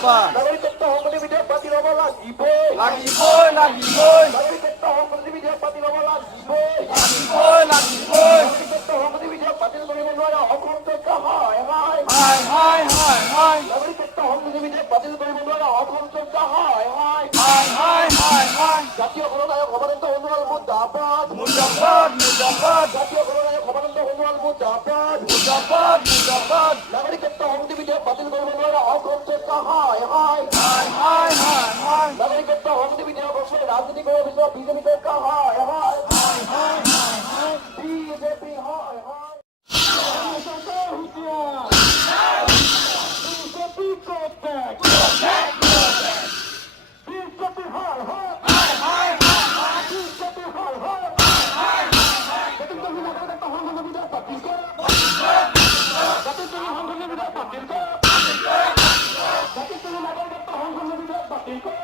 নাগৰিকত্ব সংশোধনী বিধেয়ক বাতিল হ'ব লাগিবই। নাগৰিকত্ব সংশোধনী বিধেয়ক বাতিল হ'ব লাগিবই। নাগৰিকত্ব সংশোধনী বিধেয়ক বাতিল কৰিব নোৱাৰা অসম চৰকাৰ হায় হায়। নাগৰিকত্ব সংশোধনী বিধেয়ক বাতিল কৰিব নোৱাৰা অসম চৰকাৰ হায় হায়। জাতীয় গণনায়ক সৰ্বানন্দ সোণোৱাল মুৰ্দাবাদ। জাতীয় গণনায়ক সৰ্বানন্দ সোণোৱাল মুৰ্দাবাদ। নাগৰিকত্ব সংশোধনী বিধেয়ক বাতিল কৰিব নোৱাৰা অসম চৰকাৰ হায় হায়। নাগৰিকত্ব সংশোধনী বিধেয়ক অসমে ৰাজনীতি কৰিব বিচৰা বিজেপি চৰকাৰ হায় হায়। বিজেপি হায় হায়। চৰকাৰ হুঁচিয়াৰ। বিজেপি কৰ্তক। বিজেপি হায় হায়। বিজেপি হায় হায়। নাগৰিকত্ব সংশোধনী বিধেয়ক বাতিল কৰা। নাগৰিকত্ব সংশোধনী বিধেয়ক বাতিল কৰা। নাগৰিকত্ব সংশোধনী বিধেয়ক বাতিল কৰা।